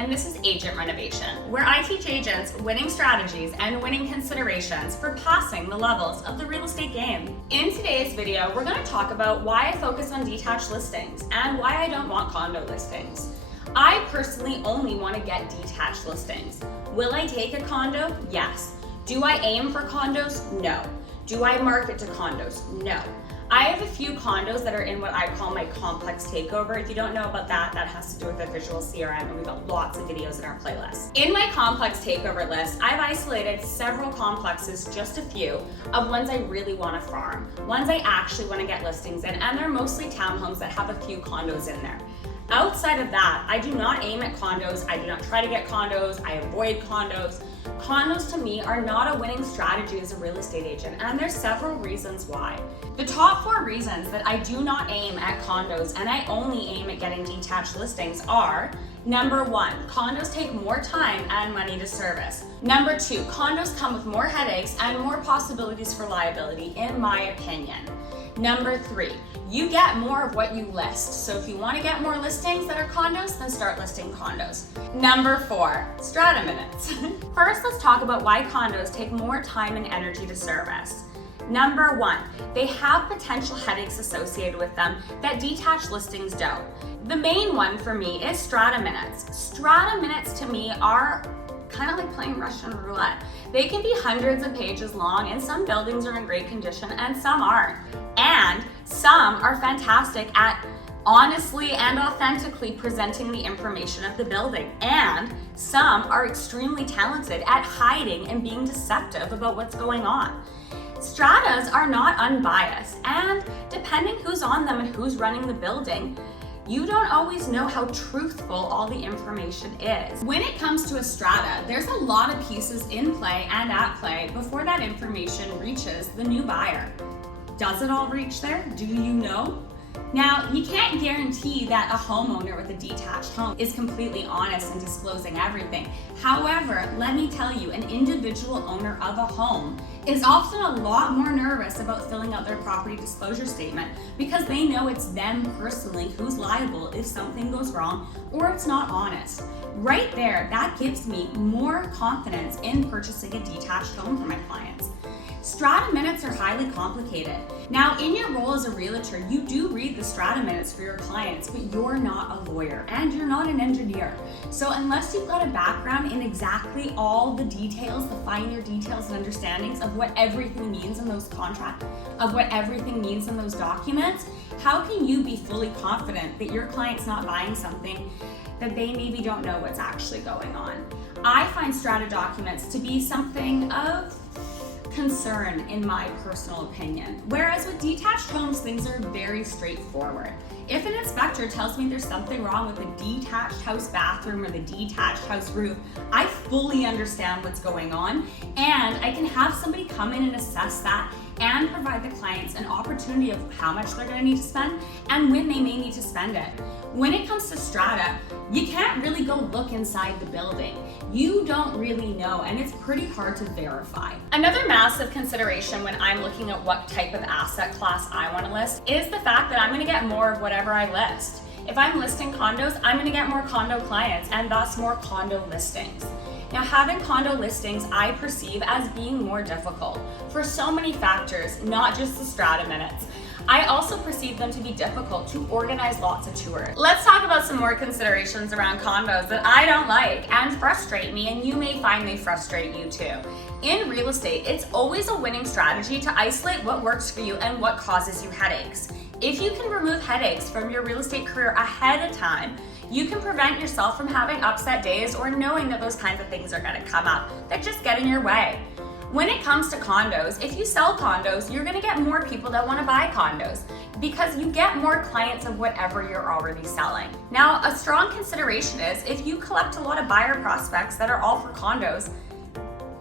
and this is Agent Renovation, where I teach agents winning strategies and winning considerations for passing the levels of the real estate game. In today's video, we're going to talk about why I focus on detached listings and why I don't want condo listings. I personally only want to get detached listings. Will I take a condo? Yes. Do I aim for condos? No. Do I market to condos? No. I have a few condos that are in what I call my complex takeover. If you don't know about that, that has to do with the visual CRM, and we've got lots of videos in our playlist. In my complex takeover list, I've isolated several complexes, just a few, of ones I really want to farm, ones I actually want to get listings in, and they're mostly townhomes that have a few condos in there. Outside of that, I do not aim at condos. I do not try to get condos. I avoid condos. Condos to me are not a winning strategy as a real estate agent, and there's several reasons why. The top 4 reasons that I do not aim at condos and I only aim at getting detached listings are: number 1, condos take more time and money to service. Number 2, condos come with more headaches and more possibilities for liability, in my opinion. Number 3, you get more of what you list. So if you want to get more listings that are condos, then start listing condos. Number 4, strata minutes. First, let's talk about why condos take more time and energy to service. Number 1, they have potential headaches associated with them that detached listings don't. The main one for me is strata minutes. Strata minutes to me are kind of like playing Russian roulette. They can be hundreds of pages long, and some buildings are in great condition and some aren't. And some are fantastic at honestly and authentically presenting the information of the building. And some are extremely talented at hiding and being deceptive about what's going on. Stratas are not unbiased, and depending who's on them and who's running the building, you don't always know how truthful all the information is. When it comes to a strata, there's a lot of pieces in play and at play before that information reaches the new buyer. Does it all reach there? Do you know? Now, you can't guarantee that a homeowner with a detached home is completely honest and disclosing everything. However, let me tell you, an individual owner of a home is often a lot more nervous about filling out their property disclosure statement because they know it's them personally who's liable if something goes wrong or it's not honest. Right there, that gives me more confidence in purchasing a detached home for my clients. Strata minutes are highly complicated. Now, in your role as a realtor, you do read the strata minutes for your clients, but you're not a lawyer and you're not an engineer. So unless you've got a background in exactly all the details, the finer details and understandings of what everything means in those contracts, of what everything means in those documents, how can you be fully confident that your client's not buying something that they maybe don't know what's actually going on? I find strata documents to be something of concern in my personal opinion. Whereas with detached homes, things are very straightforward. If an inspector tells me there's something wrong with the detached house bathroom or the detached house roof, I fully understand what's going on, and I can have somebody come in and assess that and provide the clients an opportunity of how much they're going to need to spend and when they may need to spend it. When it comes to strata, you can't really go look inside the building. You don't really know, and it's pretty hard to verify. Another massive consideration when I'm looking at what type of asset class I want to list is the fact that I'm going to get more of whatever I list. If I'm listing condos, I'm going to get more condo clients and thus more condo listings. Now, having condo listings I perceive as being more difficult for so many factors, not just the strata minutes. I also perceive them to be difficult to organize lots of tours. Let's talk about some more considerations around condos that I don't like and frustrate me, and you may find they frustrate you too. In real estate, it's always a winning strategy to isolate what works for you and what causes you headaches. If you can remove headaches from your real estate career ahead of time, you can prevent yourself from having upset days or knowing that those kinds of things are going to come up that just get in your way. When it comes to condos, if you sell condos, you're going to get more people that want to buy condos because you get more clients of whatever you're already selling. Now, a strong consideration is if you collect a lot of buyer prospects that are all for condos,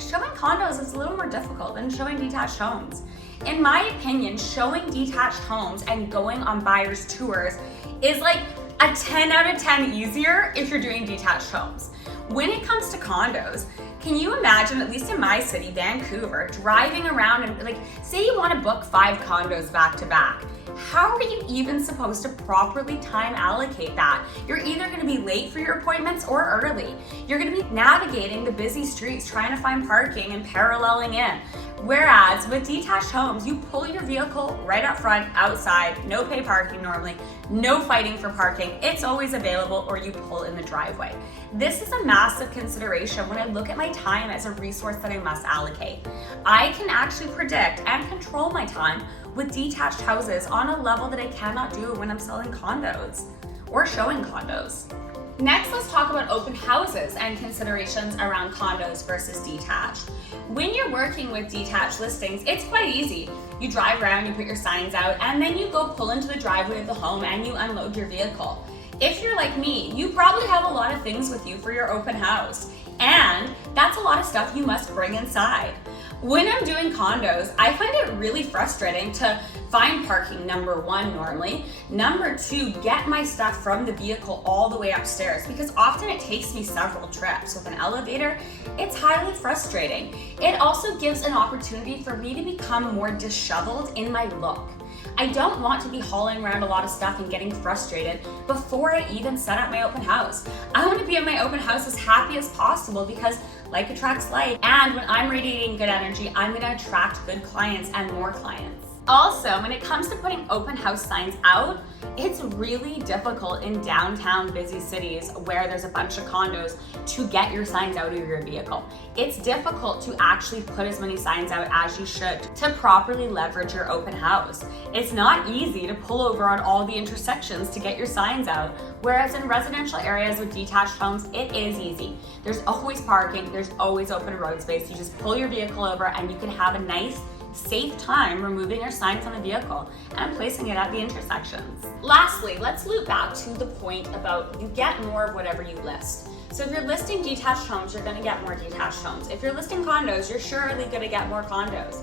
showing condos is a little more difficult than showing detached homes. In my opinion, showing detached homes and going on buyers' tours is like a 10 out of 10 easier if you're doing detached homes. When it comes to condos, Can you imagine, at least in my city, Vancouver, driving around and like, say you want to book 5 condos back to back. How are you even supposed to properly time allocate that? You're either going to be late for your appointments or early. You're going to be navigating the busy streets trying to find parking and paralleling in. Whereas with detached homes, you pull your vehicle right up front, outside, no pay parking normally, no fighting for parking. It's always available, or you pull in the driveway. This is a massive consideration when I look at my time as a resource that I must allocate. I can actually predict and control my time with detached houses on a level that I cannot do when I'm selling condos or showing condos. Next, let's talk about open houses and considerations around condos versus detached. When you're working with detached listings, it's quite easy. You drive around, you put your signs out, and then you go pull into the driveway of the home and you unload your vehicle. If you're like me, you probably have a lot of things with you for your open house, and that's a lot of stuff you must bring inside. When I'm doing condos, I find it really frustrating to find parking, number 1, normally. Number 2, get my stuff from the vehicle all the way upstairs, because often it takes me several trips. With an elevator, it's highly frustrating. It also gives an opportunity for me to become more disheveled in my look. I don't want to be hauling around a lot of stuff and getting frustrated before I even set up my open house. I want to be at my open house as happy as possible, because like attracts like, and when I'm radiating good energy, I'm going to attract good clients and more clients. Also, when it comes to putting open house signs out, it's really difficult in downtown busy cities where there's a bunch of condos to get your signs out of your vehicle. It's difficult to actually put as many signs out as you should to properly leverage your open house. It's not easy to pull over on all the intersections to get your signs out, whereas in residential areas with detached homes, it is easy. There's always parking, there's always open road space. You just pull your vehicle over and you can have a nice, safe time removing your sign from the vehicle and placing it at the intersections. Lastly, let's loop back to the point about you get more of whatever you list. So if you're listing detached homes, you're going to get more detached homes. If you're listing condos, you're surely going to get more condos.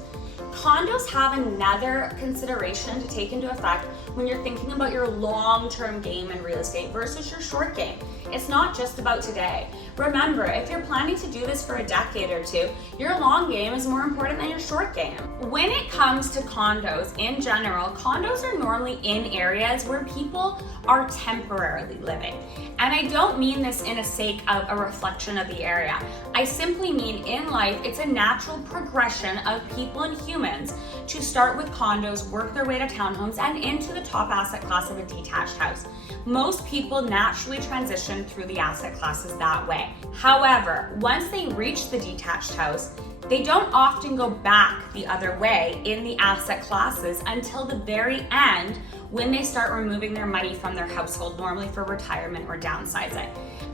Condos have another consideration to take into effect when you're thinking about your long-term game in real estate versus your short game. It's not just about today. Remember, if you're planning to do this for a decade or 2, your long game is more important than your short game. When it comes to condos in general, condos are normally in areas where people are temporarily living. And I don't mean this in a sake of a reflection of the area. I simply mean in life, it's a natural progression of people and humans to start with condos, work their way to townhomes, and into the top asset class of a detached house. Most people naturally transition through the asset classes that way. However, once they reach the detached house, they don't often go back the other way in the asset classes until the very end, when they start removing their money from their household, normally for retirement or downsizing.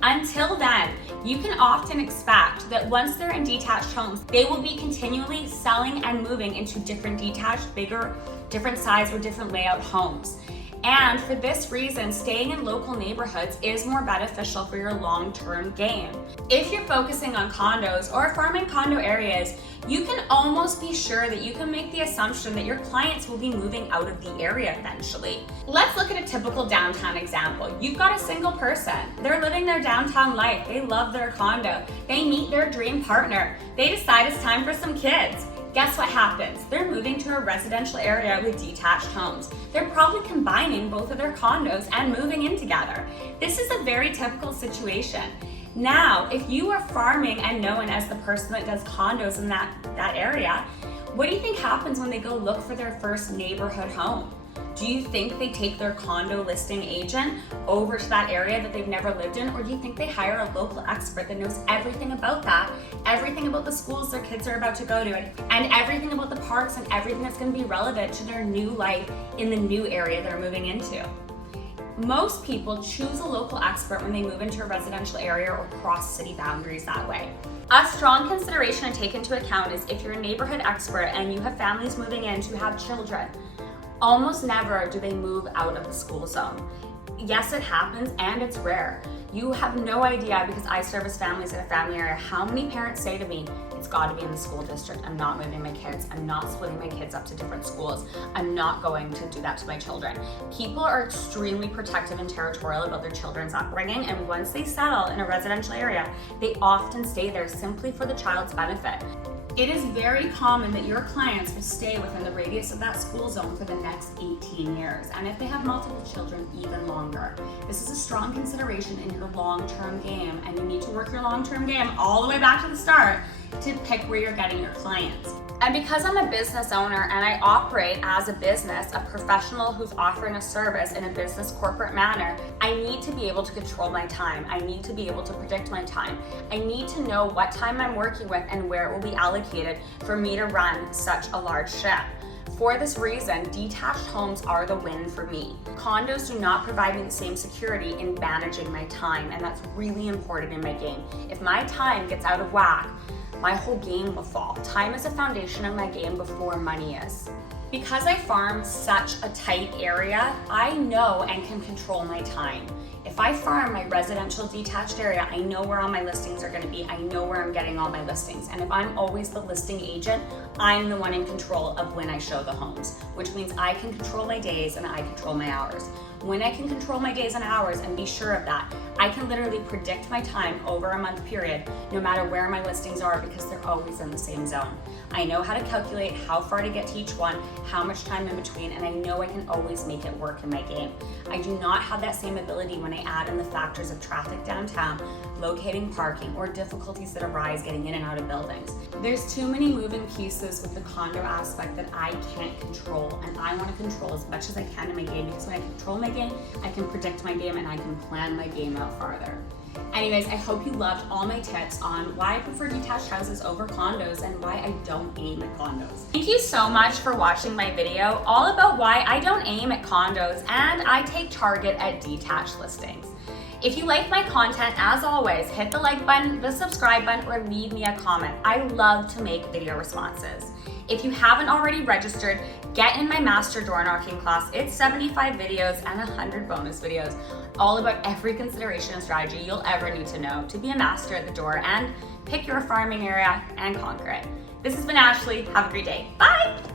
Until then, you can often expect that once they're in detached homes, they will be continually selling and moving into different detached, bigger, different size or different layout homes. And for this reason, staying in local neighborhoods is more beneficial for your long-term game. If you're focusing on condos or farming condo areas, you can almost be sure that you can make the assumption that your clients will be moving out of the area eventually. Let's look at a typical downtown example. You've got a single person. They're living their downtown life. They love their condo. They meet their dream partner. They decide it's time for some kids. Guess what happens? They're moving to a residential area with detached homes. They're probably combining both of their condos and moving in together. This is a very typical situation. Now, if you are farming and known as the person that does condos in that area, what do you think happens when they go look for their first neighborhood home? Do you think they take their condo listing agent over to that area that they've never lived in? Or do you think they hire a local expert that knows everything about that, everything about the schools their kids are about to go to, and everything about the parks and everything that's going to be relevant to their new life in the new area they're moving into? Most people choose a local expert when they move into a residential area or cross city boundaries that way. A strong consideration to take into account is if you're a neighborhood expert and you have families moving in to have children. Almost never do they move out of the school zone. Yes, it happens and it's rare. You have no idea, because I service families in a family area, how many parents say to me, it's got to be in the school district. I'm not moving my kids. I'm not splitting my kids up to different schools. I'm not going to do that to my children. People are extremely protective and territorial about their children's upbringing, and once they settle in a residential area, they often stay there simply for the child's benefit. It is very common that your clients will stay within the radius of that school zone for the next 18 years, and if they have multiple children, even longer. This is a strong consideration in your long-term game, and you need to work your long-term game all the way back to the start to pick where you're getting your clients. And because I'm a business owner and I operate as a business, a professional who's offering a service in a business corporate manner, I need to be able to control my time. I need to be able to predict my time. I need to know what time I'm working with and where it will be allocated for me to run such a large ship. For this reason, detached homes are the win for me. Condos do not provide me the same security in managing my time, and that's really important in my game. If my time gets out of whack, my whole game will fall. Time is a foundation of my game before money is. Because I farm such a tight area, I know and can control my time. If I farm my residential detached area, I know where all my listings are gonna be. I know where I'm getting all my listings. And if I'm always the listing agent, I'm the one in control of when I show the homes, which means I can control my days and I control my hours. When I can control my days and hours and be sure of that, I can literally predict my time over a month period, no matter where my listings are, because they're always in the same zone. I know how to calculate how far to get to each one, how much time in between, and I know I can always make it work in my game. I do not have that same ability when I add in the factors of traffic downtown, locating parking, or difficulties that arise getting in and out of buildings. There's too many moving pieces with the condo aspect that I can't control, and I want to control as much as I can in my game, because when I control my game, I can predict my game and I can plan my game out farther. Anyways, I hope you loved all my tips on why I prefer detached houses over condos and why I don't aim at condos. Thank you so much for watching my video all about why I don't aim at condos and I take target at detached listings. If you like my content, as always, hit the like button, the subscribe button, or leave me a comment. I love to make video responses. If you haven't already registered, get in my master door knocking class. It's 75 videos and 100 bonus videos, all about every consideration and strategy you'll ever need to know to be a master at the door and pick your farming area and conquer it. This has been Ashley. Have a great day. Bye!